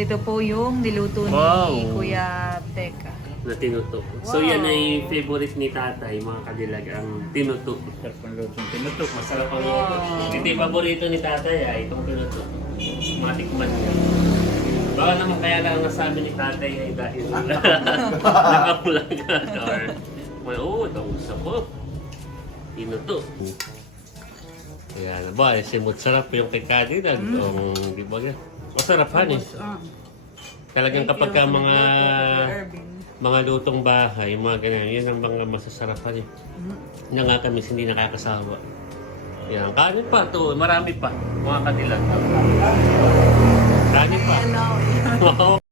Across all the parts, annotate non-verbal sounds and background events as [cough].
Ito po yung niluto ni Wow. Kuya Teka. na tinuto. So Wow. yan ay favorite ni tatay, mga kadilag, ang tinuto. Sarap ng lutong tinutok. Masarap ang Wow. luto. Hindi paborito ni tatay ay itong tinuto. Matikman niya. Baka naman kaya lang nasabi ni tatay ay dahil [laughs] nakapulang or may oo, ito gusto ko. Tinuto. Kaya na ba, eh, simot sarap yung kay kadilag. Mm. Um, di ba nga? Masarap han eh. Ah. Talagang Thank kapag you ka mga nagluto, Kuya Ervin. mga lutong bahay, mga ganyan, yan ang mga masasarapan eh. Mm. Na nga kami hindi nakakasawa. Yan, kanin pa to, marami pa, mga kadilag. Kanin pa. Hello. [laughs]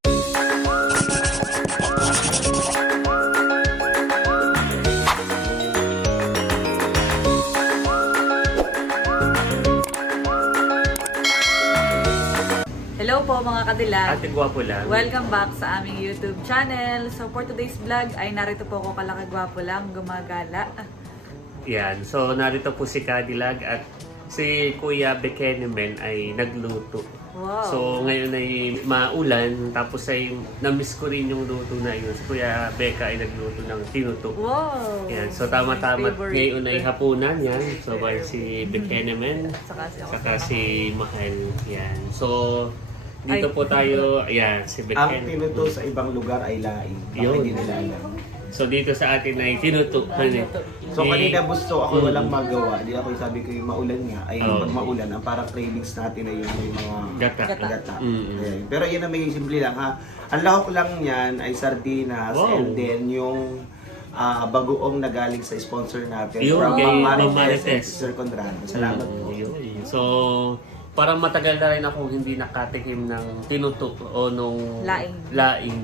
po mga kadilag. Ate gwapo lang. Welcome back sa aming YouTube channel. So for today's vlog ay narito po ako kalakagwapo lang gumagala. Yan, so narito po si Kadilag at si Kuya Bekenemen ay nagluto. Wow. So ngayon ay maulan, tapos ay namiss ko rin yung luto na yun. Si Kuya Beka ay nagluto ng tinuto. wow. Yan, so tama-tama ngayon ay hapunan yan. So by si Bekenemen, Saka si saka si Mahal. Yan. So dito Ay. po tayo, ayan, si Ang Bekenemen. tinuto sa ibang lugar ay laing. Baka Yun. hindi nila alam. So dito sa atin ay tinuto. Ano? So Ni- kanina gusto ako Mm. walang magawa. Di ako yung sabi ko yung maulan nga. Ay Oo. pag maulan, ang parang cravings natin ay yung may mga Gata. Gata. gata. Mm-mm. Ayan. Pero yun ang may simple lang ha. Ang lahok lang yan ay sardinas Wow. and then yung ah, bagoong na galing sa sponsor natin Yung from kay Ma'am Ma'am Marites and Marites. Sir Conrado. Salamat Mm, po. yun. So, parang matagal na rin ako hindi nakatikim ng tinuto o nung Laing. laing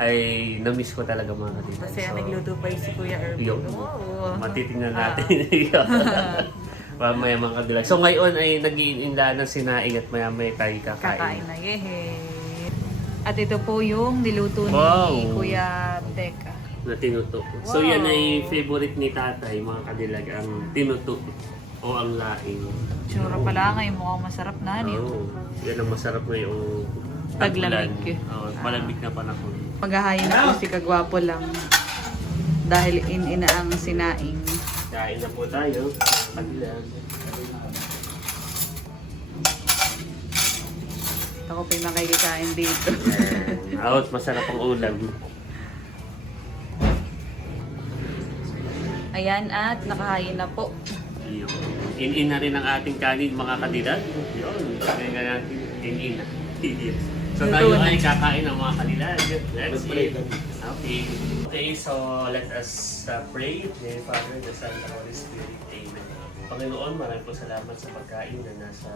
ay na-miss ko talaga mga katilan. Kasi ang nagluto pa yung si Kuya Ervin. Yun. Wow. Matitingnan Ah. natin. [laughs] [laughs] Mamaya mga kadilag. So ngayon ay nag-iinla ng sinaing at maya may tayo kakain. Kakain na, yehe. At ito po yung niluto ni Wow. Kuya Teka. na tinuto. So Wow. yan ay favorite ni tatay, mga kadilag, ang tinuto o ang laing. Tsura pala ngayon mukhang masarap na. Yun? Oo. Yan ang masarap ngayong Taglamig. tag-ulan. Oo, malamig na panahon. Maghahayin na po si Kagwapo lang. Dahil in-ina ang sinaing. Kain na po tayo. Kadilag. Ako pa yung makikikain dito. [laughs] Out, masarap ang ulam. Ayan at nakahayin na po. Yun. In-in na rin ang ating kanin, mga kadilag. Yun, lagay nga natin in-in na. so tayo ay kakain ng mga kadilag. Let's eat. Okay. Okay, so let us uh, pray. Dear Father, the Son, the Holy Spirit. Amen. Panginoon, maraming po salamat sa pagkain na nasa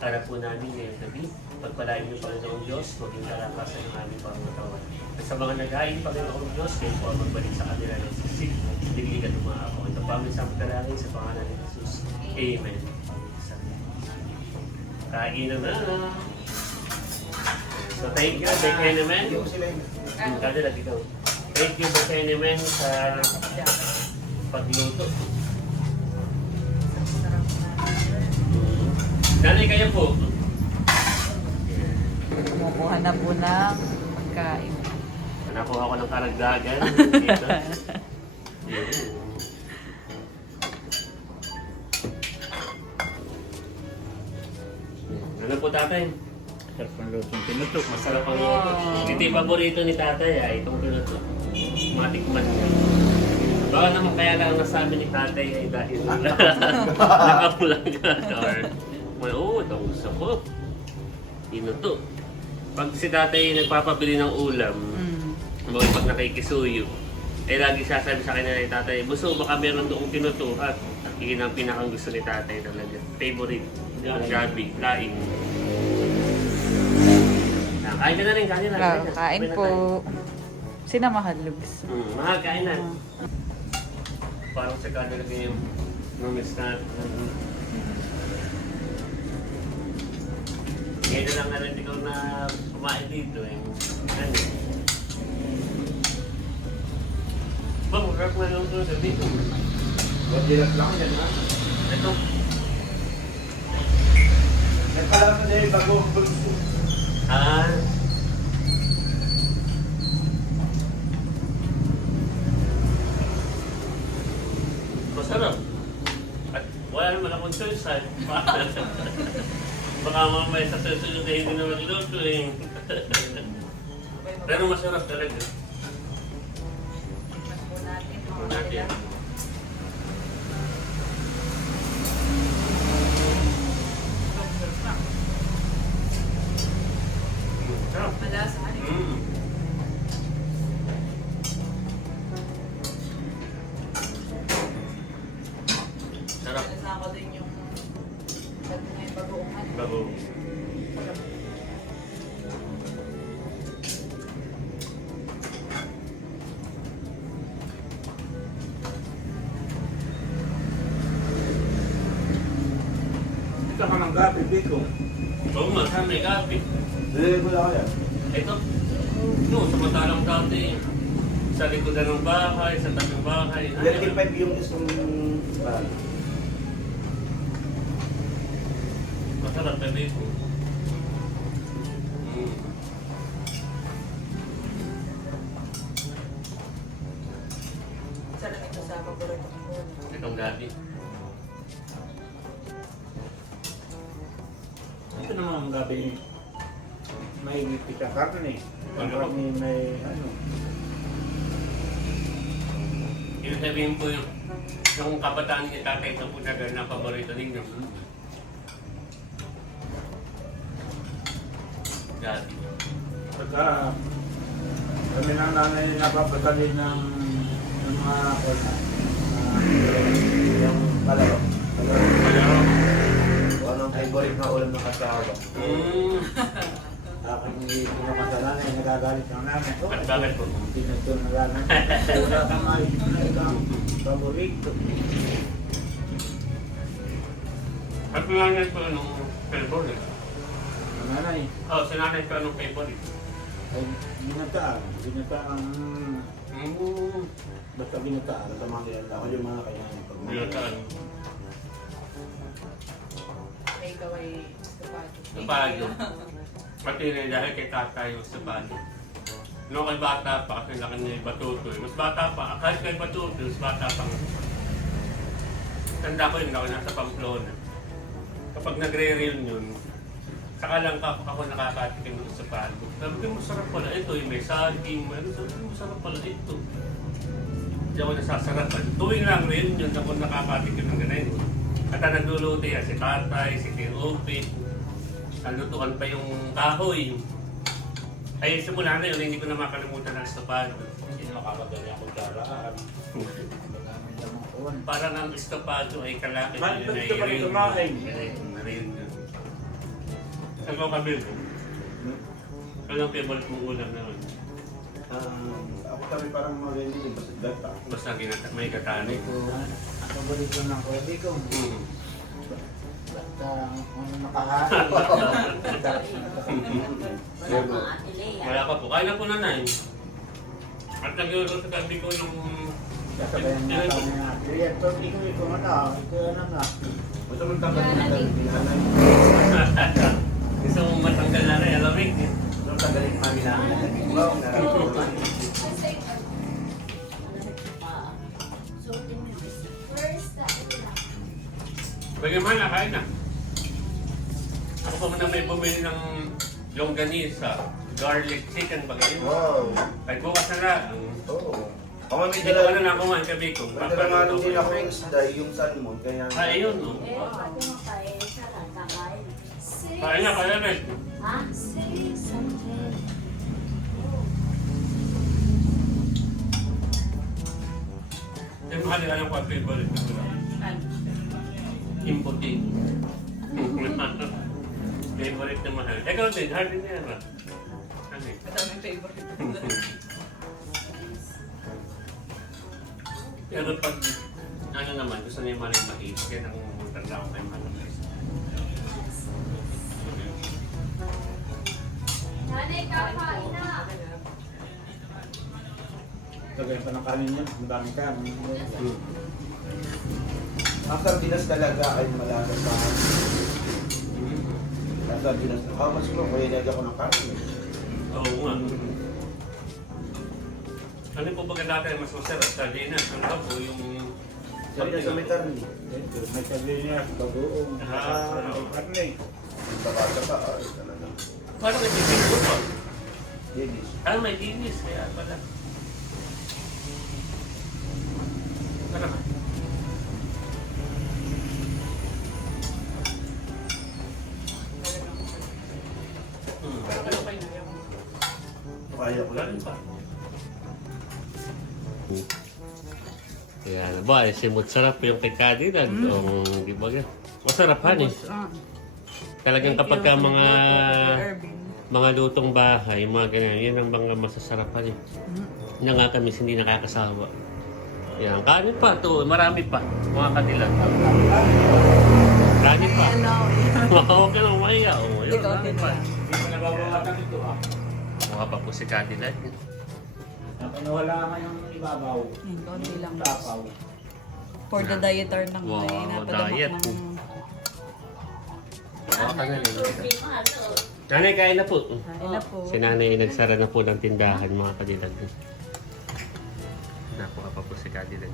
harap po namin ngayong gabi. Pagpalain niyo, Panginoong Diyos, maging kalakasan ng aming pangatawan. At sa mga naghain, Panginoong Diyos, kayo po ang magbalik sa kanila ng sisig, dilig at umaapo. Ito pa samtalangin sa pangalan ni Jesus. Amen. Kain na na. So thank you, sila yung Hmm, Kada lagi ikaw. Thank you, Bekenemen, sa pagluto. Nanay kayo po. Kumukuha na po ng pagkain. Nakuha ko ng karagdagan. [laughs] dito. Tatay? Sarap ng lutong tinutok. Masarap ang luto. Wow. Ito yung paborito ni tatay ay itong tinuto. Matikman niya. Baka naman kaya lang nasabi ni tatay ay dahil [laughs] nakapulang or may oo, ito gusto ko. Tinuto. Pag si tatay nagpapabili ng ulam, Mm. mga pag nakikisuyo, eh lagi sasabi sa akin ni tatay, Buso, baka meron doong tinutuhat. Yun ang pinakang gusto ni tatay talaga. Favorite. Gabi, laing. Ah, Kain ka na rin, kain na. Ah, na. kain na po. tayo. Sinamahal, Lugs. Mm, mahal, kain na. Parang sa kanila yung numis na. Mm. Ngayon na lang na rin ikaw na kumain dito eh. Ano? Bang, work na lang doon sa dito. Wadilat lang yan ha. Ito. Nagpalaman na yung bagong bulso. Ah. Masarap. Wala naman akong sa Baka mamaya sa susunod na hindi na magluto eh. Pero masarap talaga. Mas natin. Mas natin. Ito ka ng gabi, Biko. Oo nga, saan may gabi? Dili ko lang yan. Ito, no, samantalang dati, sa likodan ng bahay, sa tabing bahay. Dili pa yung isang bag. Masarap na dito. Mm. Isa lang ito sa paborito ko. Itong gabi. Ang gabi. May gipit sa karne. Ang Ano? karne may ano. Ibig sabihin po yung, yung kabataan ni tatay ito po na na paborito ninyo. Gabi. Pagka kami ng nanay napapadali ng, ng mga kona. Yung kalaro. Ano? Favorite na ulam ng kasawa. Mm. Akin hindi ko naman sa nanay, nagagalit ng nanay. Oh, bakit po? Na. Wala kang ayos na ikaw. Paborito. At nanay ko anong favorite? Ang nanay, Oh, si nanay ko anong favorite? ay binataan. Binataan. Mm. Basta binataan. Sa mga kilala ko yung mga kaya Binataan. May ikaw ay estopado. Estopado. Pati rin dahil kay tatay yung sabado. Noong kay bata pa, kasi laki ni Batuto. eh. Mas bata pa, kahit kay Batuto, mas bata pa nga. Tanda ko yun, ako nasa Pamplona. Kapag nagre-reunion, saka lang ka, ako nakakatikim ng sabado. Sabi ko, masarap pala ito, yung may saging, ano, sabi ko, masarap pala ito. Hindi ako nasasarapan. Tuwing lang reunion, ako nakakatikim ng ganun. At ang nagluluto yan, si tatay, si Tirupi, Nalutuan pa yung kahoy. Ay, simula na yun, hindi ko na makalimutan ang estopado. Hindi makamadali ako daraan. Madami naman kuwan. Para ng estopado ay kalapit Man, yun pa rin kumain? Yun. Saan ko kabil ko? Ano ang favorite mong ulam naman? Um, ako kami parang marinig din, basta gata. Basta ginata, may katani. Ko, ang paborito ng pwede ko. Hmm. Basta kung nakahati. [laughs] Wala mga ate Lea. Wala pa po. Kaya na po nanay. At nag-iulog sa tabi ko yung... Kasabayan mo kami na. Kaya ito, hindi ko ito ano. Ito ano na. Basta mong tanggal yung tanggal. [laughs] Gusto mong matanggal na rin, alamig. eh. Nung tanggalin kami namin. Wow, nararamdaman. Pwede man na, kain na. Ako pa muna may bumili ng longganisa, garlic chicken ba ganyan? Wow. Ay bukas na lang. Oo. Ako may Hindi ko dala. na lang kumain kabi ko. May dala nga rin din ako yung isda, yung salmon. Kaya... Ah, ayun no. Eh, pati mo kain sa kakain. Kain na, kaya na. Ha? Something. Yung mahal ka ng favorite na wala. Imputi. favorite na mahal. Ikaw din, hard din yan ba? Ano eh? Madaming favorite. [laughs] Pero pag ano naman, gusto niya maling mais, yan ang tanda ko kay Manong Nanay, kakain na. Lagyan pa ng kanin yan. Ang dami ka. Hmm. Ang sardinas talaga ay malakas sa akin. Ang sardinas, how much mo? Kaya nilagyan ko ng kanin. Oo nga. Ano po ba dati mas masarap? Sardinas. Ano ba po yung Sabi na sa may karni. Ito, may sardinas, bagoong, Ah. may karne. Taka-taka. Ay, talaga. Paano ka titigil po? Dinis. Ah, may dinis. Kaya pala. Ano ka? Yan. Galing pa. Yan, ba, simot sarap yung kay Kadilag. Mm. di ba? Masarap han eh. Ah, Talagang kapag ka mga mga lutong bahay, mga ganyan, yan ang mga masasarapan eh. Yan nga kami hindi nakakasawa. Yan, kanin pa to, marami pa, mga kadilag. Kanin pa. Huwag [laughs] ka nang maya. Oh, yun, kanin pa. yan. Hindi mo nababawatan ito ah. Mukha pa po si Cadillac. Nawala nga yung ibabaw. Yan, konti lang. Tapaw. For the dieter lang Wow, ay diet. ng... Ka. Tubig, mahalo. Nanay, kain na po. Kain na po. Si nanay nagsara na po ng tindahan mga kadilag. Nakuha pa po si Cadillac.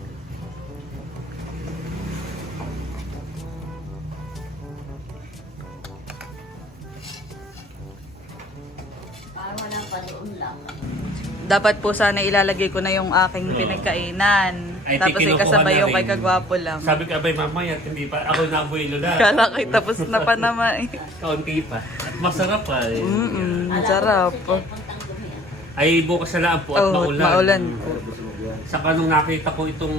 Dapat po sana ilalagay ko na yung aking Oo. pinagkainan. Ay, Tapos ay kinukuha kasabay na yung rin. kay Kagwapo lang. Sabi ka abay mamaya, hindi pa. Ako na abuelo na. Kala kay tapos na pa naman. eh. [laughs] Kaunti pa. At masarap pa. Eh. Mm-mm, sarap. ko. Ay, bukas na lang po at Oh, maulan. maulan. Saka nung nakita ko itong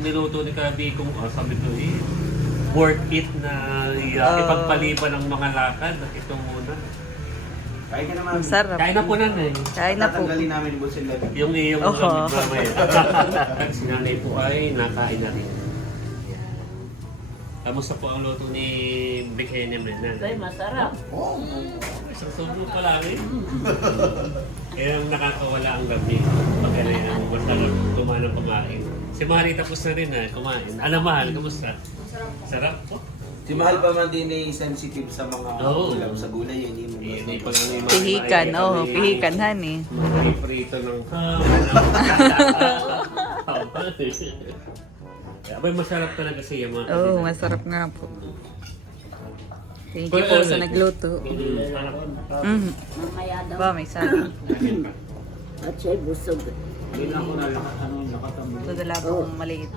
niluto ni Kabi kong oh, sabi ko, eh, worth it na uh, ipagpaliban ng mga lakad. Ito muna. Kaya ka naman. Ang sarap. Kain na po nanay. Kain na po. Tatanggalin namin yung busil labi. Yung iyong Oho. gamit mamaya. [laughs] si nanay po ay nakain na rin. Kamusta po ang luto ni Big Henem rin Ay, nanay? masarap. Isang subo pa lang eh. [laughs] Kaya ang nakakawala ang gabi. Pag ano yan, ang masarap kumanang kumain. Si Mari tapos na rin na kumain. Ano mahal, kamusta? Sarap po. Si Mahal pa man din ay sensitive sa mga Oo. ulam sa gulay. Hindi mo Hindi pa gusto. lang yung mga Pihikan, makikita oh, ni- pihikan han eh. Mga prito ng. [laughs] Abay, masarap talaga siya mga Oo, oh, masarap nga po. Thank you po ano, sa nagluto. Mm, sarap. Mm. Mamaya daw. Ba, may saging. At siya'y busog. Ano. So, dala pong maliit.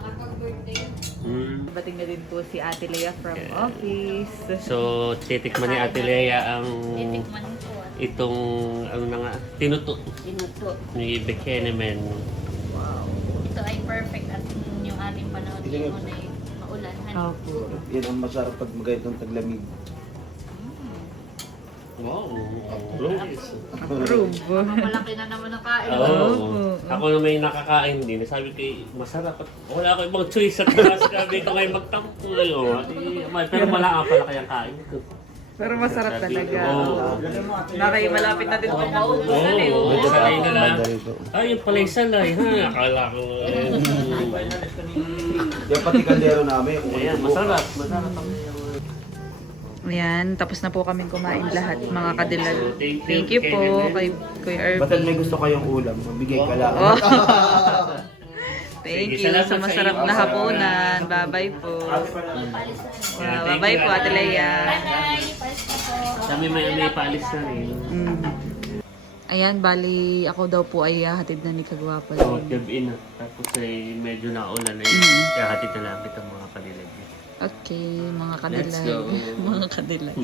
Mm. Bating na din po si Ate Lea from office. So, titikman ni Ate Lea ang Titikman ko. itong ano na nga, tinuto Tinuto. ni Bekenemen. Wow. Ito ay perfect at yung ating panahon ngayon ay maulan. Opo. Yan ang masarap pag magayot ng taglamig. Wow, approve. Approve. Malaki na naman ang kain. Oo. Ako na may nakakain din. Sabi ko, masarap. At wala ko ibang choice at mas sabi ko ngayon magtampo. Eh, may- Pero malaka pala kayang kain ko. Pero masarap talaga. Oo. Nakay malapit na din po maubos Oo, na eh. oh, sanay na lang. Ay, yung pala yung salay. Ha, akala ko. eh, Yan pati kaldero namin. Ayan, masarap. Masarap ang Ayan, tapos na po kaming kumain lahat mga kadilag. Thank you, Thank you po kay Kuya Batal may gusto kayong ulam, mabigay ka lang. Oh. [laughs] Thank Sige, you salamat sa sa masarap iyo. na hapunan. Bye-bye po. Yeah, Bye-bye po, Ate Lea. Kami may may paalis na rin. Mm. Ayan, bali ako daw po ay hatid na ni Kagwapo. So, gabi na. Tapos ay medyo naulan na yun. Mm. Kaya hatid na lang kita mga kanilag. Okay, mga Let's kadilag. go. [laughs] mga kadilag.